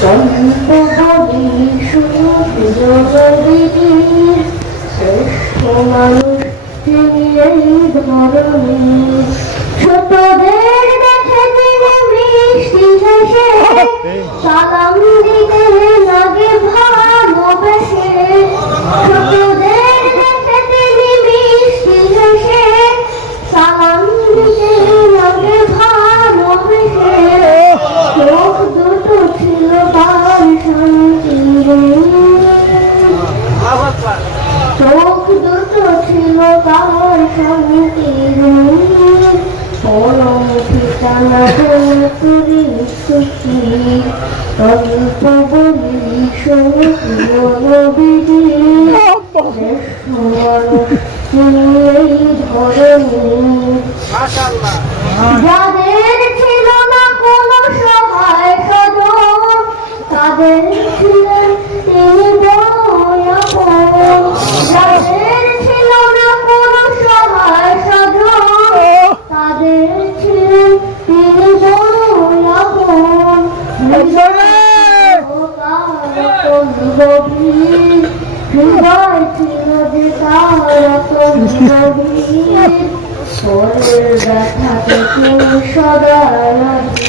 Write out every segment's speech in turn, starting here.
গল্পবলি শুধু জগবিদির শ্রেষ্ঠ মানুষ তিনি এই ধরনের ছোটদের দেখে তিনি মিষ্টি শেষে সালাম দিতে ছিল তার শান্তির পরম ঠিকানা করি সুখী অল্প বলি শোনবিদি এই গভীর হৃদয় ছিল যে তার গভীর পরের ব্যথা থেকে সদা রাখি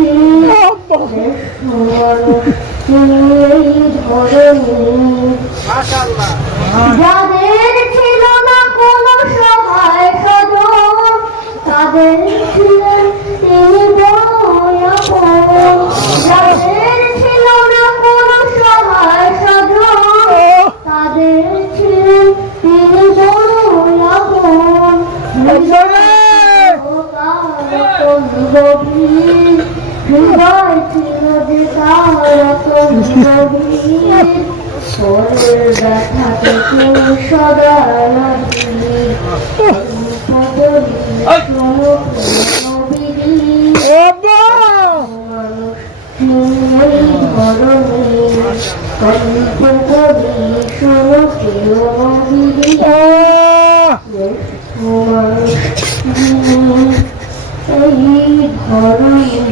গভীর হৃদয় ছিল যে তার গভীর পরের ব্যথা থেকে সদা রাখি এই ধরনের